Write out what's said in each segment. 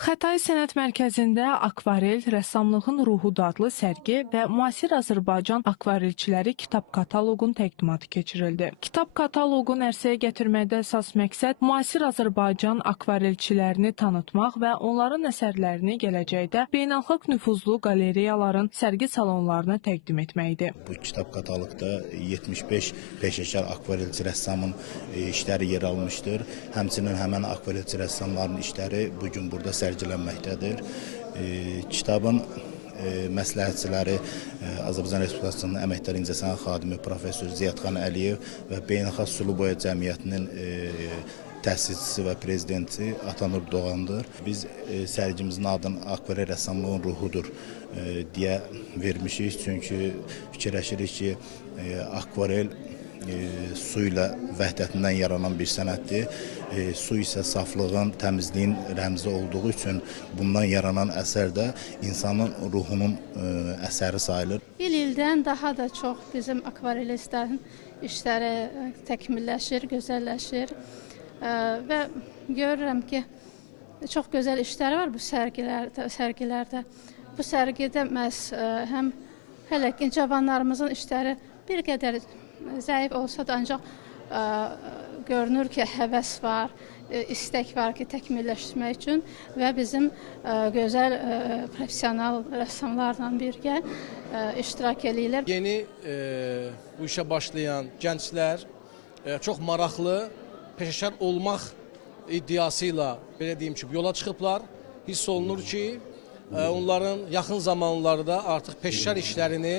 Xətai Sənət Mərkəzində akvarel, rəssamlığın ruhu adlı sərgi və müasir Azərbaycan akvarelçiləri kitab kataloqunun təqdimatı keçirildi. Kitab kataloqunu ərsəyə gətirməkdə əsas məqsəd müasir Azərbaycan akvarelçilərini tanıtmaq və onların əsərlərini gələcəkdə beynəlxalq nüfuzlu qaleriyaların sərgi salonlarına təqdim etməkdir. Bu kitab kataloqda 75 peşəkar akvarelçi rəssamın işləri yer almışdır. Həmçinin həmən akvarelçi rəssamların işləri bugün burada sərgilənməkdədir. Kitabın məsləhətçiləri Azərbaycan Respublikasının Əməkdar İncəsənət xadimi professor Ziyadxan Əliyev və Beynəlxalq Sulu Boya Cəmiyyətinin təsisçisi və prezidenti Atanur Doğandır. Biz sərgimizin adını akvarel rəssamlığın ruhudur deyə vermişik. Çünki fikirləşirik ki, akvarel su ilə vəhdətindən yaranan bir sənətdir. Su isə saflığın, təmizliyin rəmzi olduğu üçün bundan yaranan əsər də insanın ruhunun əsəri sayılır. İldən daha da çox bizim akvarelistlərin işləri təkmilləşir, gözəlləşir və görürəm ki, çox gözəl işləri var bu sərgilərdə. Bu sərgidə məhz həm hələ ki cavanlarımızın işləri bir qədər zəif olsa da ancaq görünür ki, həvəs var, istək var ki, təkmilləşdirmək üçün və bizim gözəl professional rəssamlarla birgə iştirak edirlər. Yeni bu işə başlayan gənclər çox maraqlı, peşəkar olmaq iddiası ilə, belə deyim ki, yola çıxıblar. Hiss olunur ki, onların yaxın zamanlarda artıq peşəkar işlərini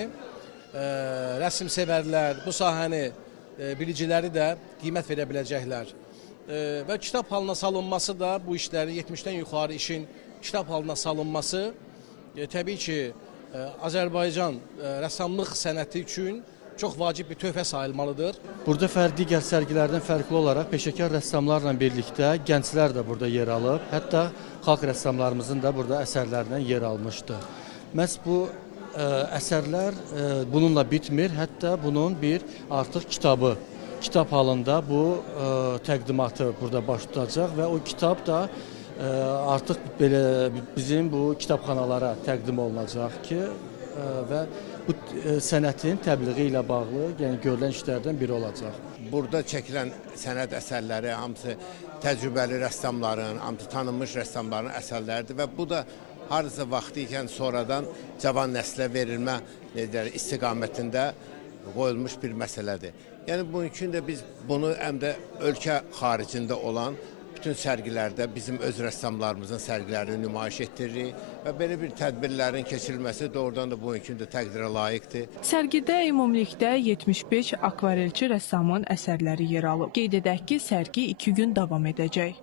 rəsm sevərlər, bu sahəni biliciləri də qiymət verə biləcəklər. Və kitab halına salınması da bu işləri 70-dən yuxarı işin kitab halına salınması təbii ki, Azərbaycan rəssamlıq sənəti üçün çox vacib bir töhfə sayılmalıdır. Burada digər sərgilərdən fərqli olaraq peşəkar rəssamlarla birlikdə gənclər də burada yer alıb. Hətta xalq rəssamlarımızın da burada əsərlərindən yer almışdı. Məhz bu əsərlər bununla bitmir, hətta bunun bir artıq kitab halında bu təqdimatı burada baş tutacaq və o kitab da artıq belə bizim bu kitabxanalara təqdim olunacaq ki, və bu sənətin təbliği ilə bağlı, yəni görülən işlərdən biri olacaq. Burada çəkilən sənət əsərləri hamısı təcrübəli rəssamların, hamısı tanınmış rəssamların əsərləridir və bu da harca vaxtı ikən sonradan cavan nəslə verilmə istiqamətində qoyulmuş bir məsələdir. Yəni bunun üçün də biz bunu həm də ölkə xaricində olan bütün sərgilərdə bizim öz rəssamlarımızın sərgilərini nümayiş etdiririk və belə bir tədbirlərin keçirilməsi doğrudan da bunun üçün də təqdirə layiqdir. Sərgidə ümumilikdə 75 akvarelçi rəssamın əsərləri yer alıb. Qeyd edək ki, sərgi 2 gün davam edəcək.